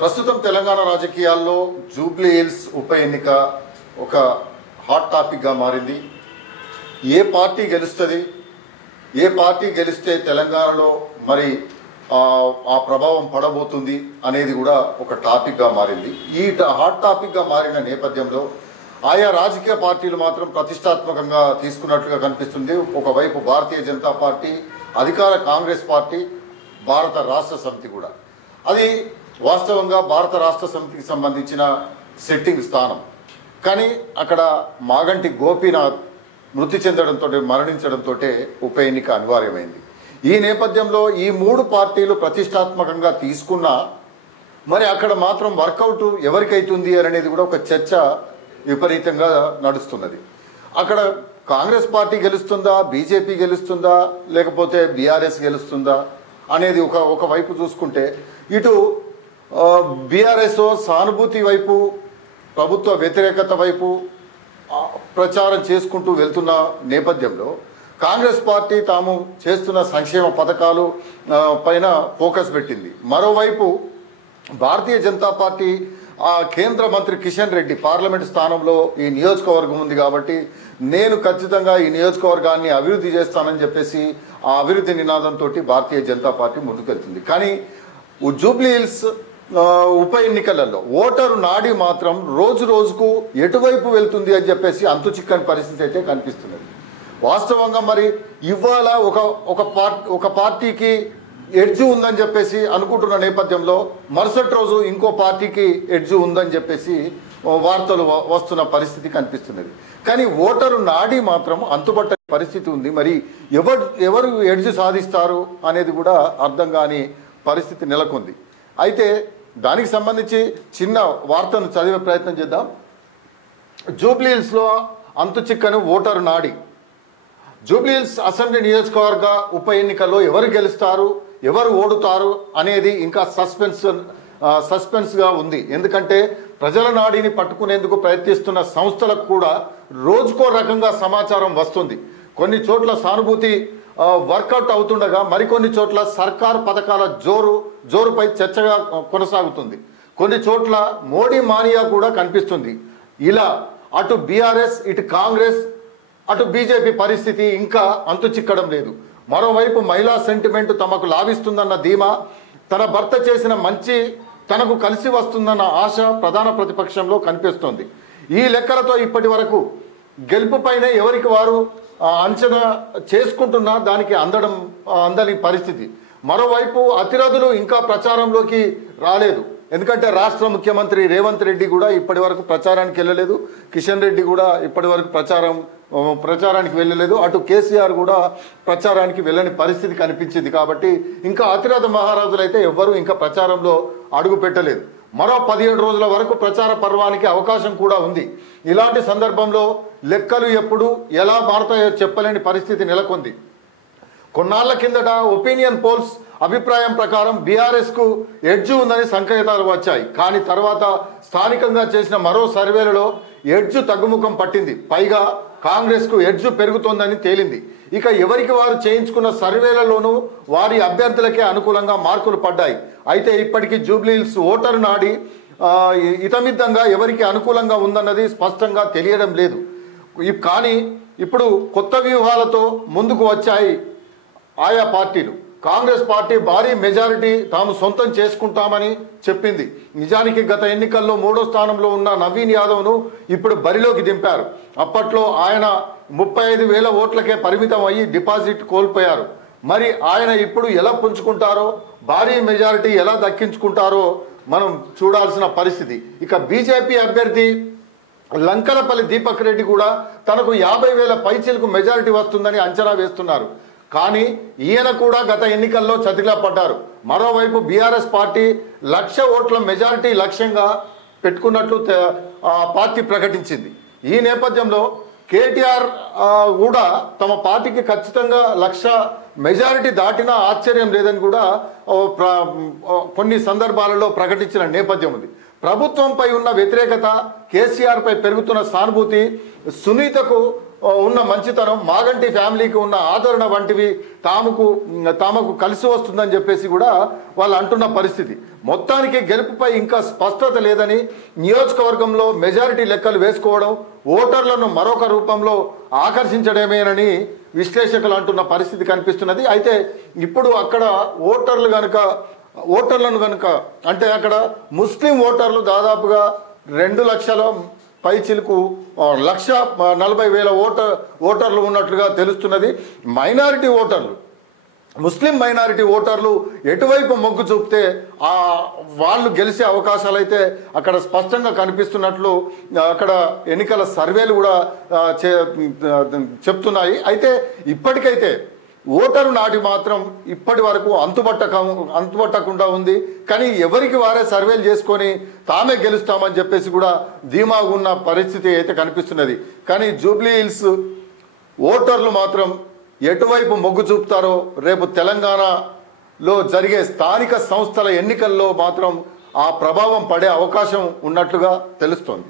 ప్రస్తుతం తెలంగాణ రాజకీయాల్లో Jubilee hills ఉప ఎన్నిక ఒక హాట్ టాపిక్గా మారింది. ఏ పార్టీ గెలుస్తుంది, ఏ పార్టీ గెలిస్తే తెలంగాణలో మరి ఆ ప్రభావం పడబోతుంది అనేది కూడా ఒక టాపిక్గా మారింది. ఈ హాట్ టాపిక్గా మారిన నేపథ్యంలో ఆయా రాజకీయ పార్టీలు మాత్రం ప్రతిష్టాత్మకంగా తీసుకున్నట్లుగా కనిపిస్తుంది. ఒకవైపు భారతీయ జనతా పార్టీ, అధికార కాంగ్రెస్ పార్టీ, భారత రాష్ట్ర సమితి కూడా. అది వాస్తవంగా భారత రాష్ట్ర సమితికి సంబంధించిన సెట్టింగ్ స్థానం. కానీ అక్కడ మాగంటి గోపీనాథ్ మృతి చెందడంతో, మరణించడంతో ఉప ఎన్నిక అనివార్యమైంది. ఈ నేపథ్యంలో ఈ మూడు పార్టీలు ప్రతిష్టాత్మకంగా తీసుకున్నా మరి అక్కడ మాత్రం వర్కౌట్ ఎవరికైతుంది అనేది కూడా ఒక చర్చ విపరీతంగా నడుస్తున్నది. అక్కడ కాంగ్రెస్ పార్టీ గెలుస్తుందా, బీజేపీ గెలుస్తుందా, లేకపోతే బీఆర్ఎస్ గెలుస్తుందా అనేది ఒక వైపు చూసుకుంటే, ఇటు బీఆర్ఎస్ సానుభూతి వైపు, ప్రభుత్వ వ్యతిరేకత వైపు ప్రచారం చేసుకుంటూ వెళ్తున్న నేపథ్యంలో కాంగ్రెస్ పార్టీ తాము చేస్తున్న సంక్షేమ పథకాలు పైన ఫోకస్ పెట్టింది. మరోవైపు భారతీయ జనతా పార్టీ కేంద్ర మంత్రి కిషన్ రెడ్డి పార్లమెంట్ స్థానంలో ఈ నియోజకవర్గం ఉంది కాబట్టి నేను ఖచ్చితంగా ఈ నియోజకవర్గాన్ని అభివృద్ధి చేస్తానని చెప్పేసి ఆ అభివృద్ధి నినాదంతో భారతీయ జనతా పార్టీ ముందుకెళ్తుంది. కానీ జూబ్లీ హిల్స్ ఉప ఎన్నికలలో ఓటరు నాడి మాత్రం రోజు రోజుకు ఎటువైపు వెళ్తుంది అని చెప్పేసి అంతు చిక్కని పరిస్థితి అయితే కనిపిస్తున్నది. వాస్తవంగా మరి ఇవాళ ఒక పార్టీకి ఎడ్జ్ ఉందని చెప్పేసి అనుకుంటున్న నేపథ్యంలో మరుసటి రోజు ఇంకో పార్టీకి ఎడ్జ్ ఉందని చెప్పేసి వార్తలు వస్తున్న పరిస్థితి కనిపిస్తున్నది. కానీ ఓటరు నాడి మాత్రం అంతుబట్ట పరిస్థితి ఉంది. మరి ఎవరు ఎడ్జ్ సాధిస్తారు అనేది కూడా అర్థం కాని పరిస్థితి నెలకొంది. అయితే దానికి సంబంధించి చిన్న వార్తను చదివే ప్రయత్నం చేద్దాం. జూబ్లీ హిల్స్లో అంతు చిక్కని ఓటరు నాడి. జూబ్లీ హిల్స్ అసెంబ్లీ నియోజకవర్గ ఉప ఎన్నికల్లో ఎవరు గెలుస్తారు, ఎవరు ఓడుతారు అనేది ఇంకా సస్పెన్స్గా ఉంది. ఎందుకంటే ప్రజల నాడిని పట్టుకునేందుకు ప్రయత్నిస్తున్న సంస్థలకు కూడా రోజుకో రకంగా సమాచారం వస్తుంది. కొన్ని చోట్ల సానుభూతి వర్కౌట్ అవుతుండగా మరికొన్ని చోట్ల సర్కార్ పథకాల జోరుపై చర్చగా కొనసాగుతుంది. కొన్ని చోట్ల మోడీ మానియా కూడా కనిపిస్తుంది. ఇలా అటు బీఆర్ఎస్, ఇటు కాంగ్రెస్, అటు బీజేపీ పరిస్థితి ఇంకా అంతు చిక్కడం లేదు. మరోవైపు మహిళా సెంటిమెంట్ తమకు లాభిస్తుందన్న ధీమా, తన భర్త చేసిన మంచి తనకు కలిసి వస్తుందన్న ఆశ ప్రధాన ప్రతిపక్షంలో కనిపిస్తోంది. ఈ లెక్కలతో ఇప్పటి వరకు గెలుపుపైనే ఎవరికి వారు అంచనా చేసుకుంటున్నా దానికి అందని పరిస్థితి. మరోవైపు అతిరథులు ఇంకా ప్రచారంలోకి రాలేదు. ఎందుకంటే రాష్ట్ర ముఖ్యమంత్రి రేవంత్ రెడ్డి కూడా ఇప్పటి వరకు ప్రచారానికి వెళ్ళలేదు. కిషన్ రెడ్డి కూడా ఇప్పటి వరకు ప్రచారానికి వెళ్ళలేదు. అటు కేసీఆర్ కూడా ప్రచారానికి వెళ్ళని పరిస్థితి కనిపించింది. కాబట్టి ఇంకా అతిరథ మహారాజులు అయితే ఎవ్వరూ ఇంకా ప్రచారంలో అడుగు పెట్టలేదు. మరో 17 రోజుల వరకు ప్రచార పర్వానికి అవకాశం కూడా ఉంది. ఇలాంటి సందర్భంలో లెక్కలు ఎప్పుడు ఎలా మారతాయో చెప్పలేని పరిస్థితి నెలకొంది. కొన్నాళ్ల కిందట ఒపీనియన్ పోల్స్ అభిప్రాయం ప్రకారం బీఆర్ఎస్కు ఎడ్జ్ ఉందని సంకేతాలు వచ్చాయి. కానీ తర్వాత స్థానికంగా చేసిన మరో సర్వేలలో ఎడ్జ్ తగ్గుముఖం పట్టింది. పైగా కాంగ్రెస్కు ఎడ్జ్ పెరుగుతోందని తేలింది. ఇక ఎవరికి వారు చేయించుకున్న సర్వేలలోనూ వారి అభ్యర్థులకే అనుకూలంగా మార్కులు పడ్డాయి. అయితే ఇప్పటికీ జూబ్లీ హిల్స్ ఓటరు నాడి ఇతమిద్దంగా ఎవరికి అనుకూలంగా ఉందన్నది స్పష్టంగా తెలియడం లేదు. కానీ ఇప్పుడు కొత్త వ్యూహాలతో ముందుకు వచ్చాయి ఆయా పార్టీలు. కాంగ్రెస్ పార్టీ భారీ మెజారిటీ తాము సొంతం చేసుకుంటామని చెప్పింది. నిజానికి గత ఎన్నికల్లో 3వ స్థానంలో ఉన్న నవీన్ యాదవ్ను ఇప్పుడు బరిలోకి దింపారు. అప్పట్లో ఆయన 35,000 ఓట్లకే పరిమితం అయ్యి డిపాజిట్ కోల్పోయారు. మరి ఆయన ఇప్పుడు ఎలా పుంజుకుంటారో, భారీ మెజారిటీ ఎలా దక్కించుకుంటారో మనం చూడాల్సిన పరిస్థితి. ఇక బీజేపీ అభ్యర్థి లంకలపల్లి దీపక్ రెడ్డి కూడా తనకు 50,000 పైచిలకు మెజారిటీ వస్తుందని అంచనా వేస్తున్నారు. కానీ ఈయన కూడా గత ఎన్నికల్లో చతికిలా పడ్డారు. మరోవైపు బీఆర్ఎస్ పార్టీ 1,00,000 ఓట్ల మెజారిటీ లక్ష్యంగా పెట్టుకున్నట్లు పార్టీ ప్రకటించింది. ఈ నేపథ్యంలో కేటీఆర్ కూడా తమ పార్టీకి ఖచ్చితంగా 1,00,000 మెజారిటీ దాటినా ఆశ్చర్యం లేదని కూడా కొన్ని సందర్భాలలో ప్రకటించిన నేపథ్యం ఉంది. ప్రభుత్వంపై ఉన్న వ్యతిరేకత, కేసీఆర్ పై పెరుగుతున్న సానుభూతి సునీతకు ఉన్న మంచితనం, మాగంటి ఫ్యామిలీకి ఉన్న ఆదరణ వంటివి తామకు కలిసి వస్తుందని చెప్పేసి కూడా వాళ్ళు అంటున్న పరిస్థితి. మొత్తానికి గెలుపుపై ఇంకా స్పష్టత లేదని, నియోజకవర్గంలో మెజారిటీ లెక్కలు వేసుకోవడం ఓటర్లను మరొక రూపంలో ఆకర్షించడమేనని విశ్లేషకులు అంటున్న పరిస్థితి కనిపిస్తున్నది. అయితే ఇప్పుడు అక్కడ ఓటర్లను కనుక అంటే అక్కడ ముస్లిం ఓటర్లు దాదాపుగా 2 లక్షల పైచిలకు 1,40,000 ఓటర్లు ఉన్నట్లుగా తెలుస్తున్నది. ముస్లిం మైనారిటీ ఓటర్లు ఎటువైపు మొగ్గు చూపితే వాళ్ళు గెలిచే అవకాశాలు అయితే అక్కడ స్పష్టంగా కనిపిస్తున్నట్లు అక్కడ ఎన్నికల సర్వేలు కూడా చెప్తున్నాయి. అయితే ఇప్పటికైతే ఓటరు నాటి మాత్రం ఇప్పటి వరకు అంతుపట్టకుండా ఉంది. కానీ ఎవరికి వారే సర్వేలు చేసుకొని తామే గెలుస్తామని చెప్పేసి కూడా ధీమాగా ఉన్న పరిస్థితి అయితే కనిపిస్తున్నది. కానీ జూబ్లీ హిల్స్ ఓటర్లు మాత్రం ఎటువైపు మొగ్గు చూపుతారో రేపు తెలంగాణలో జరిగే స్థానిక సంస్థల ఎన్నికల్లో మాత్రం ఆ ప్రభావం పడే అవకాశం ఉన్నట్లుగా తెలుస్తోంది.